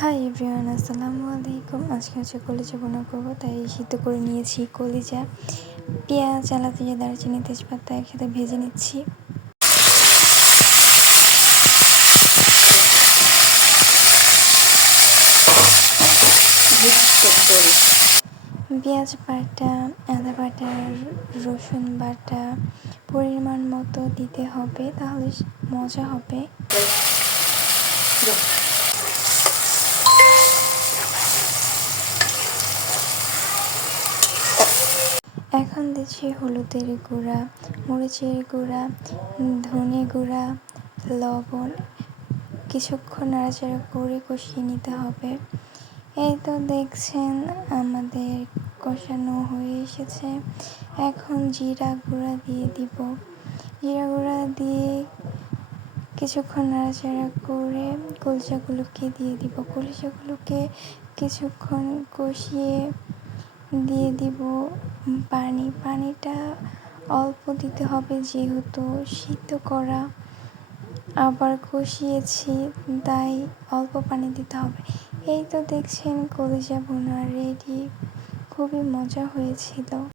Hi everyone, আসসালামু আলাইকুম। আজকে কলিজা ভুনা করবো, তাই সিদ্ধ করে নিয়েছি কলিজা। পেঁয়াজ, এলাচ, দারচিনি, তেজপাতা একসাথে ভেজে নিচ্ছি। পেঁয়াজ বাটা, আদা বাটা, রসুন বাটা পরিমাণ মতো দিতে হবে, তাহলে মজা হবে। এখন দিচ্ছি হলুদের গুঁড়া, মরিচের গুঁড়া, ধনে গুঁড়া, লবণ। কিছুক্ষণ নাড়াচাড়া করে কষিয়ে নিতে হবে। এই তো দেখছেন আমাদের কষানো হয়ে এসেছে। এখন জিরা গুঁড়া দিয়ে দিব। জিরা গুঁড়া দিয়ে কিছুক্ষণ নাড়াচাড়া করে কলিজাগুলোকে দিয়ে দিব। কলিজাগুলোকে কিছুক্ষণ কষিয়ে দিয়ে দিব পানিটা অল্প দিতে হবে, যেহেতু সিদ্ধ করা আবার কষিয়েছি, তাই অল্প পানি দিতে হবে। এই তো দেখছেন কলিজা ভুনা রেডি। খুবই মজা হয়েছিল।